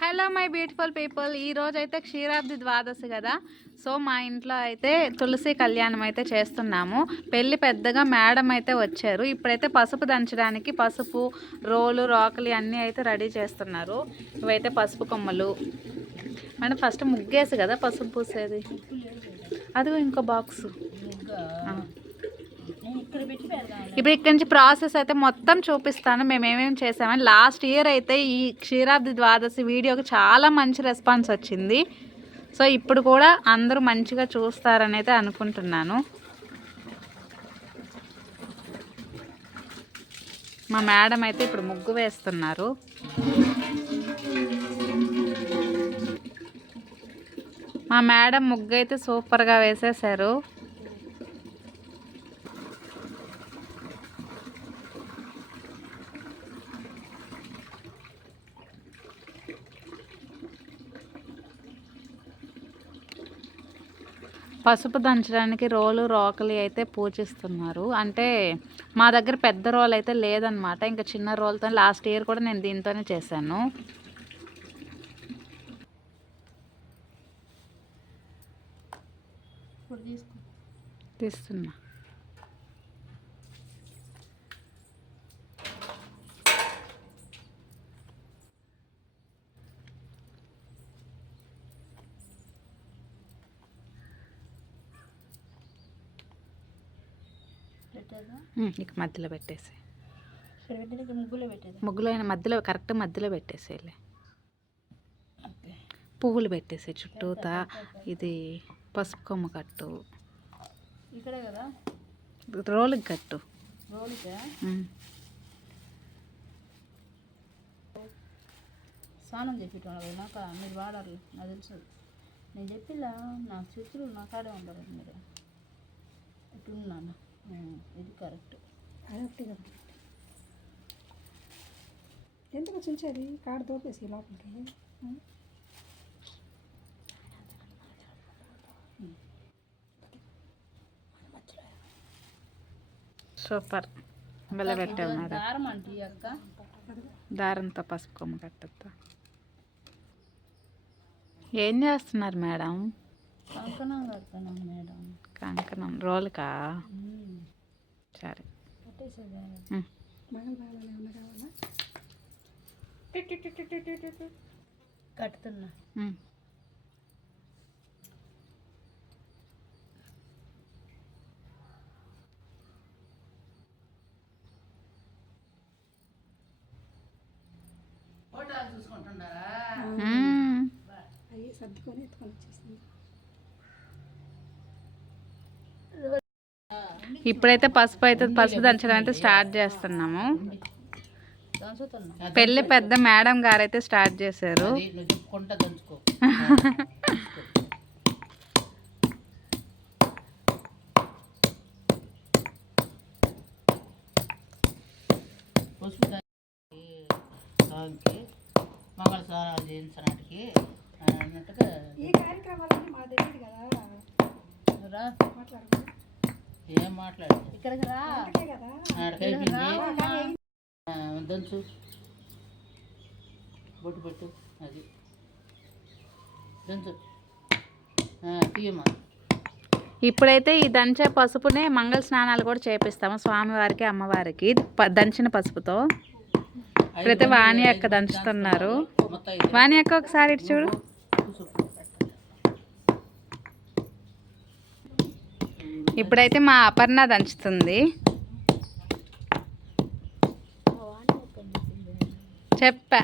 Hello my beautiful people. ఈ రోజు అయితే క్షీరాబ్ది ద్వాదశి కదా. సో మా ఇంట్లో అయితే తులసి కళ్యాణం అయితే చేస్తున్నాము. పెళ్ళి పెద్దగా మేడం అయితే వచ్చారు. ఇప్పుడైతే పసుపు దంచడానికి పసుపు రోలు రోకలి అన్నీ అయితే రెడీ చేస్తున్నారు. ఇవైతే పసుపు కొమ్మలు. మేడం ఫస్ట్ ముగ్గేసి కదా పసుపు పూసేది? అదిగో ఇంకో బాక్స్ ఇప్పుడు ఇక్కడి నుంచి ప్రాసెస్ అయితే మొత్తం చూపిస్తాను. మేము ఏమేమి చేసామని. లాస్ట్ ఇయర్ అయితే ఈ క్షీరాబ్ది ద్వాదశి వీడియోకి చాలా మంచి రెస్పాన్స్ వచ్చింది. సో ఇప్పుడు కూడా అందరూ మంచిగా చూస్తారని అయితే అనుకుంటున్నాను. మా మేడం అయితే ఇప్పుడు ముగ్గు వేస్తున్నారు. మా మేడం ముగ్గు అయితే సూపర్గా వేసేసారు పసుపు దంచడానికి రోలు రోకలి అయితే పూజిస్తున్నారు. అంటే మా దగ్గర పెద్ద రోల్ అయితే లేదనమాట ఇంకా చిన్న రోల్తో లాస్ట్ ఇయర్ కూడా నేను దీంతోనే చేశాను. తీస్తున్నా. ఇక మధ్యలో పెట్టేసి ముగ్గులో మధ్యలో కరెక్ట్ మధ్యలో పెట్టేసేయాలి. పువ్వులు పెట్టేసి చుట్టూతా ఇది పసుపు కొమ్మ కట్టు. ఇక్కడే కదా? రోలుకి కట్టు. స్నానం చేసేటోళ్ళు నాకు? మీరు వాడాలి నాకు తెలుసు. నేను చెప్పిలా నా చేతులు నా కాడే ఉండాలి మీరు. ఇట్టున్నాను ఇది కరెక్ట్. కరెక్ట్ కదా ఎందుకు చుంచేది కాడ దోపేసి లోపలికి. సూపర్. బెల్ల పెట్టావు మేడం. దారం అంటే ఈ అక్క. దారంతో పసుపు కొమ్మ కట్టద్దా. ఏం చేస్తున్నారు మేడం? కంకణం మేడం. కంకణం. రోలుకా. సరే. కట్టుతున్నా. ఉమ్. అవి సర్దుకొని ఎత్తుకొని వచ్చేసింది. ఇప్పుడైతే పసుపు అయితే పసుపు దంచడం అయితే స్టార్ట్ చేస్తున్నాము. దంచుతున్నా పెళ్ళి పెద్ద మేడం గారు అయితే స్టార్ట్ చేశారు. చేయించడానికి అన్నట్టుగా ఈ కార్యక్రమాలన్నీ మా దగ్గర కదా. ఏం మాట్లాడు ఇక్కడికి రా. దంచు బొట్టు పెట్టు అది. దంచు తీయమ్మా. ఇప్పుడైతే ఈ దంచే పసుపునే మంగళ స్నానాలు కూడా చేపిస్తాము స్వామివారికి అమ్మవారికి దంచిన పసుపుతో. ఇప్పుడైతే వాణి అక్క దంచుతున్నారు. వాణి అక్క ఒకసారి ఇటు చూడు. ఇప్పుడైతే మా అపర్ణ దంచుతుంది. చెప్పా.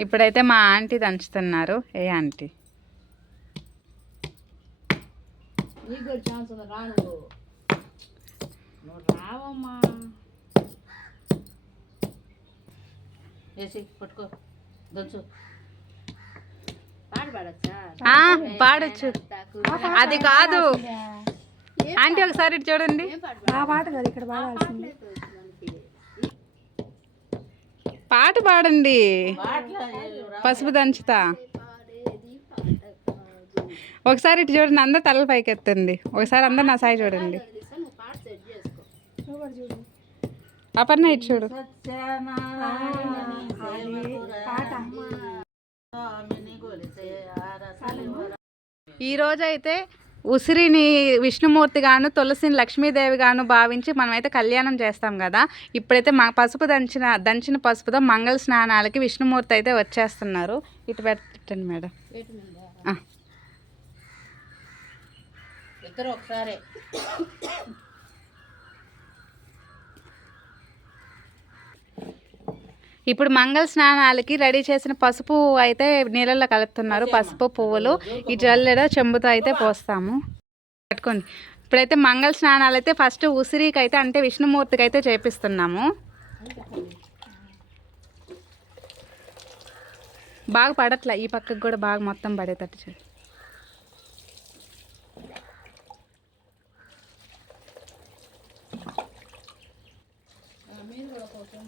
ఇప్పుడైతే మా ఆంటీ దంచుతున్నారు. ఏ ఆంటీ? రావమ్మా. వేసి పట్టుకో. దంచు పాడచ్చా? అది కాదు. ఆంటీ ఒకసారి ఇటు చూడండి. ఆ పాట కదా ఇక్కడ పాడాల్సింది. పాట పాడండి. పసుపు దంచుతా. ఒకసారి ఇటు చూడండి అందరు తలలు పైకి ఎత్తండి ఒకసారి అందరు నా సాయి చూడండి. నువ్వు పాట సెట్ చూడు? అపర్ణ ఇటు చూడు. పాట. ఈ రోజు అయితే ఉసిరిని విష్ణుమూర్తి గాను తులసిని లక్ష్మీదేవి గాను భావించి మనమైతే కళ్యాణం చేస్తాం కదా. ఇప్పుడైతే మా పసుపు దంచిన దంచిన పసుపుతో మంగళ స్నానాలకి విష్ణుమూర్తి అయితే వచ్చేస్తున్నారు. ఇటు పెట్టండి మేడం. ఇద్దరు ఒకసారి. ఇప్పుడు మంగళ స్నానాలకి రెడీ చేసిన పసుపు అయితే నీళ్ళల్లో కలుపుతున్నారు. పసుపు పువ్వులు ఈ జల్లెడ చెంబుతో అయితే పోస్తాము. పట్టుకోండి. ఇప్పుడైతే మంగళ స్నానాలు అయితే ఫస్ట్ ఉసిరికి అయితే అంటే విష్ణుమూర్తికి అయితే చేపిస్తున్నాము. బాగా పడట్లే ఈ పక్కకు కూడా బాగా మొత్తం పడేటట్టు చేయి మీరు కూడా కొంచెం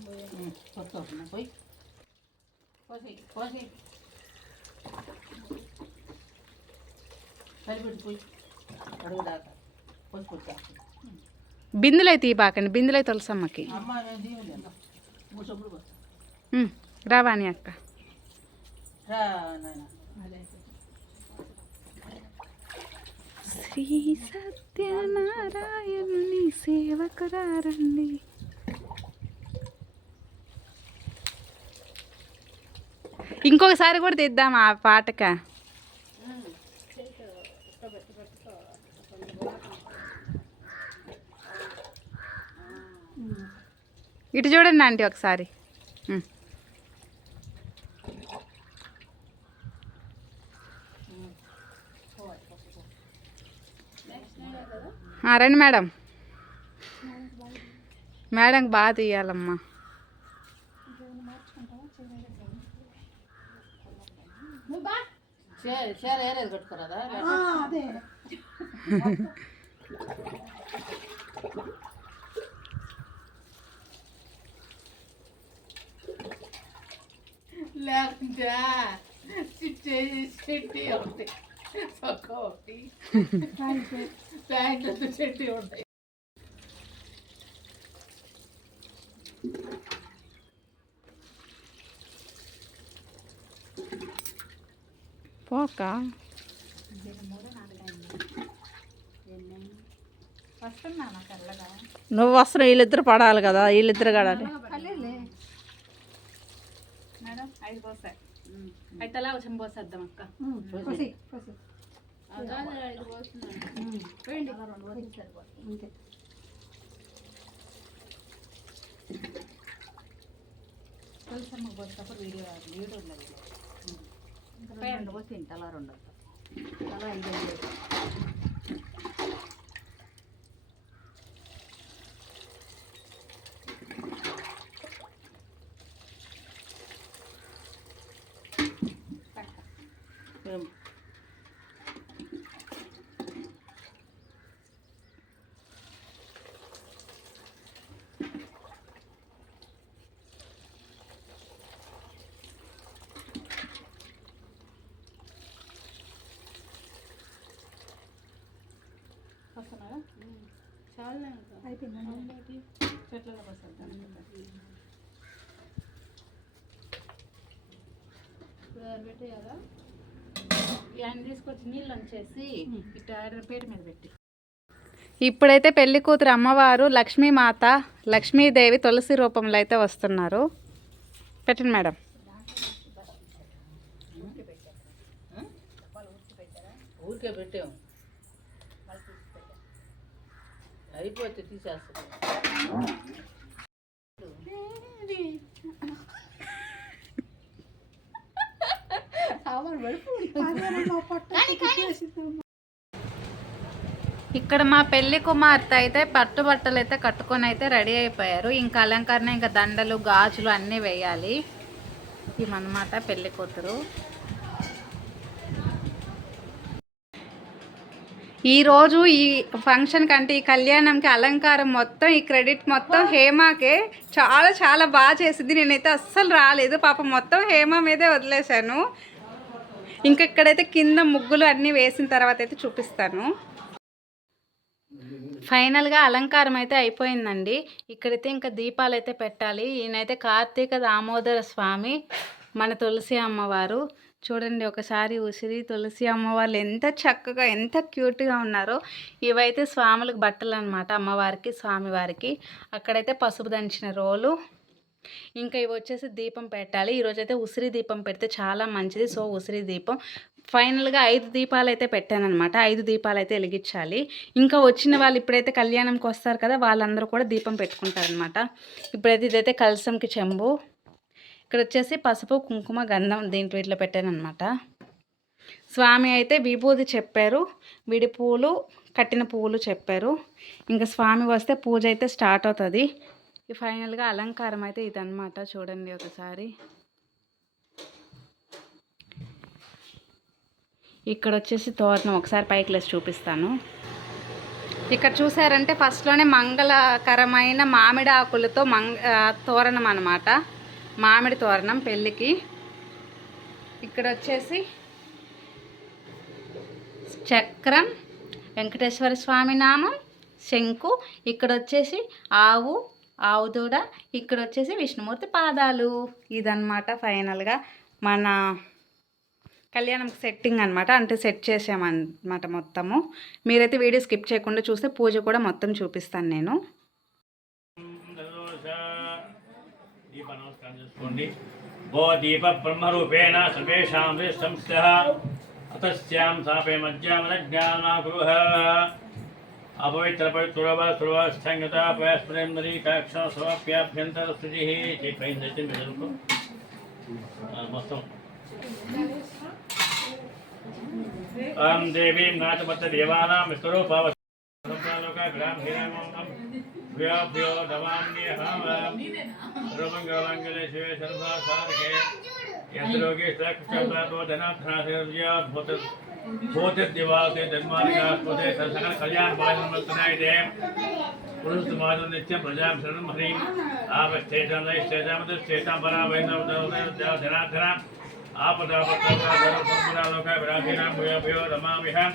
అడుగు దాకా పోసి కొట్టా బిందులు అయితే బాకండి బిందులు అయితే తులసమ్మకి రావాణి అక్క. శ్రీ సత్యనారాయణుని సేవకురారండి. ఇంకొకసారి కూడా తీద్దాం ఆ పాటక. ఇటు చూడండి ఆంటీ ఒకసారి. రండి మేడం. మేడం బాగా తీయాలమ్మా. షేర్ ఏరేది కట్టుకోరాదా అదే. లేకుంటే చెట్టి ఒకటి. సొక్క ఒకటి. ప్యాంట్లు చెట్టి ఉంటాయి. పోక? నువ్వు వస్తున్నావు వీళ్ళిద్దరు పడాలి కదా వీళ్ళిద్దరు కడాలి. వీడియో యూట్యూబ్లో రెండు పోతే ఇంత అలా రెండు అలా ఐదు ఐదు వస్తున్నారా చాలా అయిపోయింది? చెట్లలో పోసేద్దాం పెట్టేయాలా? ఆయన తీసుకొచ్చి నీళ్ళు వచ్చేసి ఇటు ఆయన పేట మీద పెట్టి. ఇప్పుడైతే పెళ్ళి కూతురు అమ్మవారు లక్ష్మీమాత లక్ష్మీదేవి తులసి రూపంలో అయితే వస్తున్నారు. పెట్టండి మేడం. ఊరికే పెట్టాము అయిపోతే తీసేస్తాను. ఇక్కడ మా పెళ్ళి కుమార్తె అయితే పట్టు బట్టలు అయితే కట్టుకొని అయితే రెడీ అయిపోయారు. ఇంకా అలంకరణ ఇంకా దండలు గాజులు అన్నీ వేయాలి. ఇవన్నమాట పెళ్ళి కూతురు. ఈరోజు ఈ ఫంక్షన్ కంటే ఈ కళ్యాణంకి అలంకారం మొత్తం ఈ క్రెడిట్ మొత్తం హేమాకే చాలా చాలా బాగా చేసింది నేనైతే అస్సలు రాలేదు. పాపం మొత్తం హేమ మీదే వదిలేశాను. ఇంకా ఇక్కడైతే కింద ముగ్గులు అన్నీ వేసిన తర్వాత అయితే చూపిస్తాను. ఫైనల్గా అలంకారం అయితే అయిపోయిందండి. ఇక్కడైతే ఇంకా దీపాలు అయితే పెట్టాలి. ఈయనైతే కార్తీక దామోదర స్వామి మన తులసి అమ్మవారు. చూడండి ఒకసారి ఉసిరి తులసి అమ్మవారు ఎంత చక్కగా ఎంత క్యూట్గా ఉన్నారో. ఇవైతే స్వాములకు బట్టలు అనమాట అమ్మవారికి స్వామివారికి. అక్కడైతే పసుపు దంచిన రోలు. ఇంకా ఇవి వచ్చేసి దీపం పెట్టాలి. ఈరోజు అయితే ఉసిరి దీపం పెడితే చాలా మంచిది. సో ఉసిరి దీపం. ఫైనల్గా ఐదు దీపాలు అయితే పెట్టానమాట ఐదు దీపాలు అయితే వెలిగించాలి. ఇంకా వచ్చిన వాళ్ళు ఇప్పుడైతే కళ్యాణంకి వస్తారు కదా వాళ్ళందరూ కూడా దీపం పెట్టుకుంటారనమాట. ఇప్పుడైతే ఇదైతే కలసంకి చెంబు. ఇక్కడ వచ్చేసి పసుపు కుంకుమ గంధం దీంట్లో ఇట్లా పెట్టానమాట స్వామి అయితే విభూది చెప్పారు విడి పూలు కట్టిన పువ్వులు చెప్పారు. ఇంకా స్వామి వస్తే పూజ అయితే స్టార్ట్ అవుతుంది. ఈ ఫైనల్గా అలంకారం అయితే ఇదనమాట చూడండి ఒకసారి. ఇక్కడ వచ్చేసి తోరణం ఒకసారి పైకి లేసి చూపిస్తాను. ఇక్కడ చూసారంటే ఫస్ట్లోనే మంగళకరమైన మామిడి ఆకులతో మంగ తోరణం అన్నమాట. మామిడి తోరణం పెళ్ళికి. ఇక్కడ వచ్చేసి చక్రం వెంకటేశ్వర స్వామి నామం శంకు ఇక్కడ వచ్చేసి ఆవు ఆవు దూడ ఇక్కడ వచ్చేసి విష్ణుమూర్తి పాదాలు. ఇదన్నమాట ఫైనల్గా మన కళ్యాణం సెట్టింగ్ అనమాట అంటే సెట్ చేసామన్నమాట మొత్తము. మీరైతే వీడియో స్కిప్ చేయకుండా చూస్తే పూజ కూడా మొత్తం చూపిస్తాను నేను. అపవిత్ర పవిత్రువ సురవ స్థంగత పయస్ప్రేమరీ కాక్ష స్వాప్యాభ్యంతర శుచి చెప్పైందైతే మీరు మొత్తం ఆం దేవీం నాథమత్త దేవానాం విశ్వరూపావ భ్యో భ్యో నమామ్యహం भूयाभ्यो नमाम्यहं। राम सर्वमङ्गलमङ्गले शिवे सर्वासारके। यन्त्रोगे सकृष्टो धनार्थनाथभूत भूतदिवासे धन्मार्गास्पदे सकल कल्याणभाजनमस्तनाय देव पुरुषमादं नित्यं प्रजां शरणं हरिम् आवश्चेतां नयश्चेतामदश्चेतां परावैनवदवदधनार्थनाम् आपदापत्तवदाधनसम्पुरालोकविराजिनां भूयाभ्यो नमाम्यहम्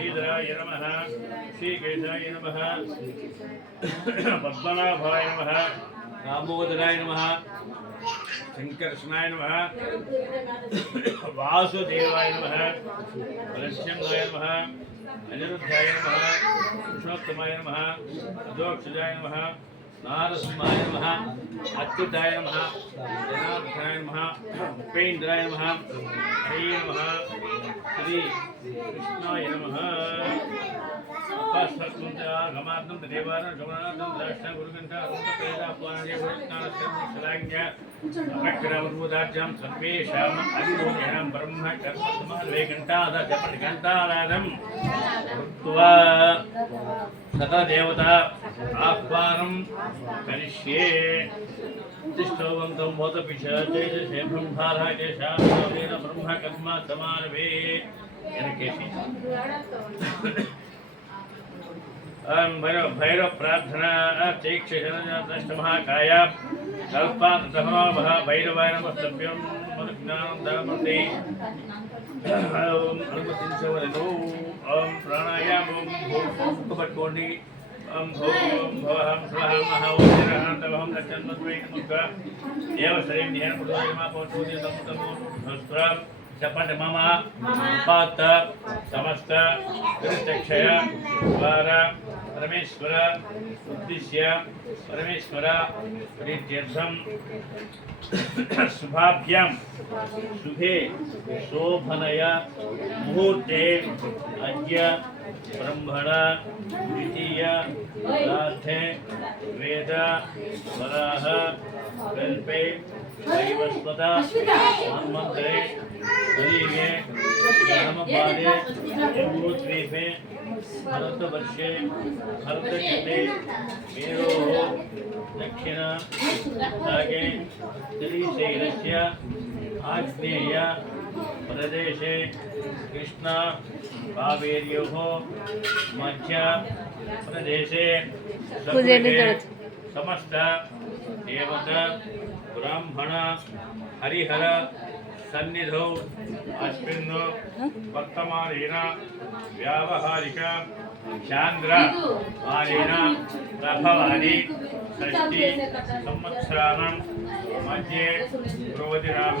श्रीधराय नमः श्रीकेशाय नमः, पद्मनाभाय नमः दामोदराय नमः शङ्कर्षणाय नमः, वासुदेवाय नमः लक्ष्यङ्गाय नमः, अनिरुद्धाय नमः पुरुषोत्तमाय नमः अधोक्षजाय नमः, नारसिंहाय नमः, अच्युताय नमः, जनार्दनाय नमः, उपेन्द्राय नमः हरे नमः। నమ శంకర్షణాయ నమ వాసుదేవాయ నమ వలశ్యంగాయ నమ అనిరుద్ధాయ నమ పురుషోత్తమాయ నమ అధోక్షజాయ నమ నారసింహాయ నమ అచ్యుతాయ నమ జనార్దనాయ నమ ఉపేంద్రాయ నమ హరే నమ శ్రీ కృష్ణాయ నమ గమార్థం దేవానం గమనార్థం भैरव भैरव प्रार्थना चैक्ष कल्पातमः भैरवाय नमस्तभ्यं मदज्ञानन्दमति ॐ अनुमतिंशवदनु ॐ प्राणायामं भूपट्कोण्डि ॐ भूं भवहं स्वहमः ओजरहान्तवहं लक्षन्मद्वैकमुद्रा एव शरीं ध्यानपुरुषमापोषोदितमुतमो చెప్పండి మమ. పాత సమస్త దురితక్షయ ద్వారా పరమేశ్వర ఉద్దిశ్య పరమేశ్వర ప్రీత్యర్థం. శుభాభ్యాం. శుభే శోభనయ ముహూర్తే అద్య ब्रह्मण, द्वितीय राधे वेद, वराह, कल्पे वैवस्वत मन्मन्त्रे कलिगे ब्रह्मपादे जम्बूद्वीपे भरतवर्षे भरतखण्डे मेरोः, दक्षिण भागे श्रीशैलस्य आग्नेय प्रदेशे कृष्णा कावेर्योः मध्य प्रदेशे समस्त देवत ब्राह्मण हरिहर सन्निधौ अस्मिन् वर्तमानेन व्यावहारिक चान्द्र मानेन प्रभवानि षष्टि संवत्सराणां मध्ये प्रोदिनाम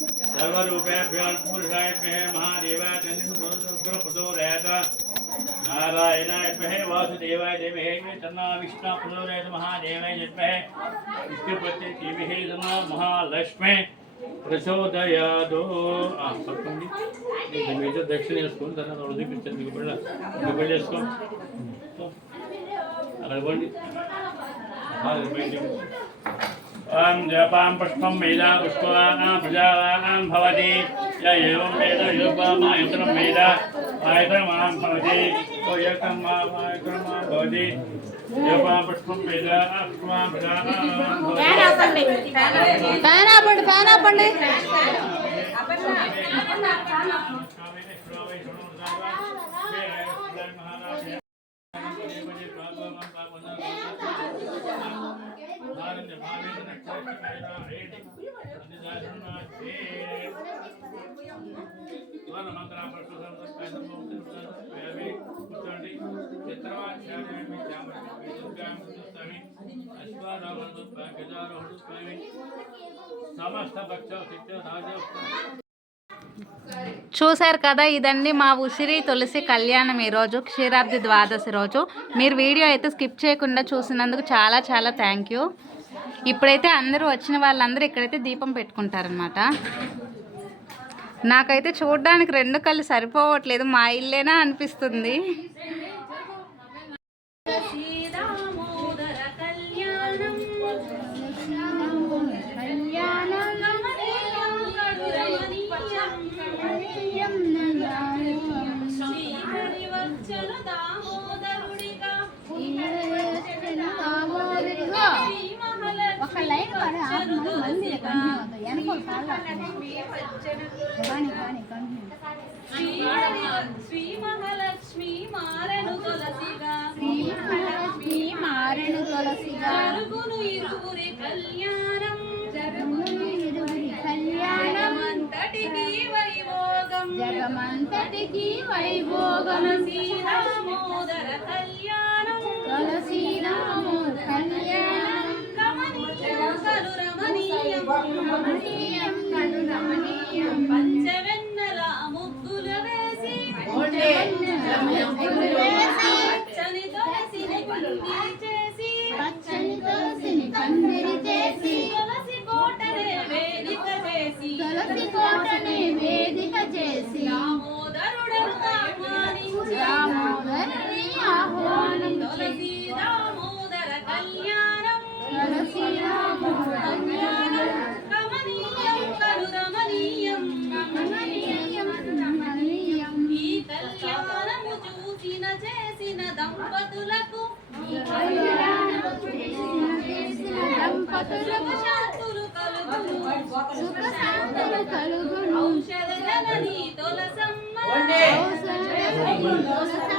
सर्वरूपेभ्योऽल्पूर साहेभ्यः महादेवाय चन्द्रप्रदो रहत नारायणाय वासुदेवाय देमहे तन्ना विष्णा प्रदो रहत महादेवाय जन्महे इसके प्रत्येक धीमहे तन्ना महालक्ष्मी ಪ್ರಚೋದಯಾದೋ ಆ ಪಕ್ಕಂಡಿ ಮೇಜ ದಕ್ಷಿಣ ಹೇಳ್ಕೊಂಡು ತನ್ನ ನೋಡೋದು ಪಿಕ್ಚರ್ ನೀವು ಬೆಳ್ಳ ನೀವು వేద పుష్పవానాం ప్రజావానాం భవతి య ఏవం వేద యోగమా యంత్రం వేద ఆయతమాం భవతి ఓ ఏకం మా ఆయతరం మా భవతి జపాం పుష్పం వేద పుష్పవాం ప్రజావానాం భవతి ఫ్యాన్ ఆపండి ఫ్యాన్ ఆపండి సమస్త భక్త చూశారు కదా ఇదండి మా ఉసిరి తులసి కళ్యాణం ఈరోజు క్షీరాబ్ది ద్వాదశి రోజు. మీరు వీడియో అయితే స్కిప్ చేయకుండా చూసినందుకు చాలా చాలా థ్యాంక్ యూ. ఇప్పుడైతే అందరూ వచ్చిన వాళ్ళందరూ ఇక్కడైతే దీపం పెట్టుకుంటారనమాట నాకైతే చూడడానికి రెండు కళ్ళు సరిపోవట్లేదు మా ఇల్లేనా అనిపిస్తుంది. పంచవెన్నెల ముగ్గుల వేసి ముగ్గులు వేసి పచ్చని తులసిని పందిరి చేసి పచ్చని తులసిని పందిరి చేసి తులసి కోటనే వేదిక చేసి తులసి కోటని వేదిక చేసి దామోదరుడను ఆహ్వానించి దామోదరుని ఆహ్వానించి తులసి దామోదర కళ్యాణం. తులసీరాము కళ్యాణం. దంపతులకు దంపతులకు శాంతులు కలుగును సుఖ శాంతులు కలుగును ఔషధ జనని తులసమ్మ ఔషధ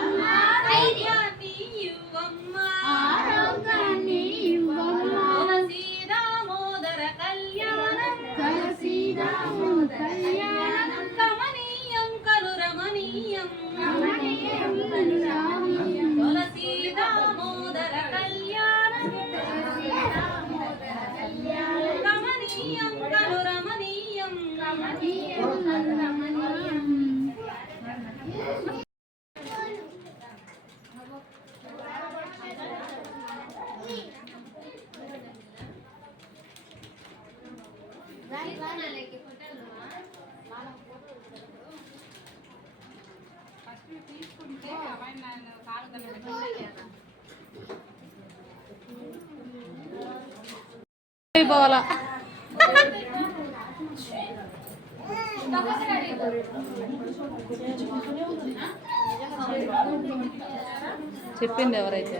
చెప్పింది ఎవరైతే?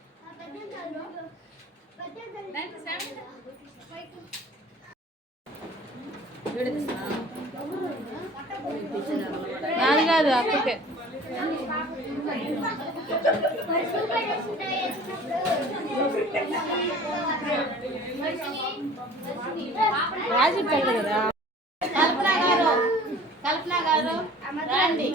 నాది కాదు. అక్కకే రాజు కదా కల్పన గారు రండి.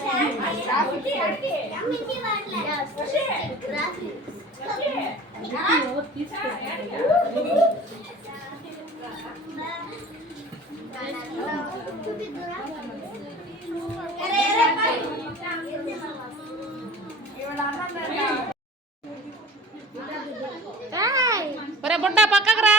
ఒరే బుట్ట పక్కకు రా.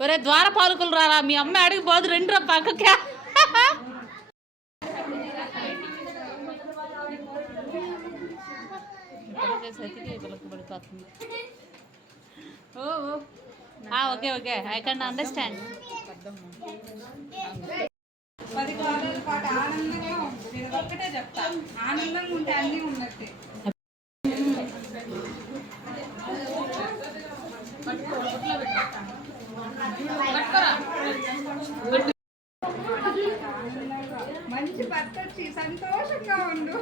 ఒరే ద్వార పాలకులు రారా? మీ అమ్మ అడిగి పోదు రెండు రా పక్కకే. Okay okay. I can understand పది కాలాల పాటు ఆనందంగా ఉంటుంది నేను ఒక్కటే చెప్తా. ఆనందంగా ఉంటే అన్నీ ఉన్నట్టే పట్టుకో మంచి భర్త వచ్చి సంతోషంగా ఉండు.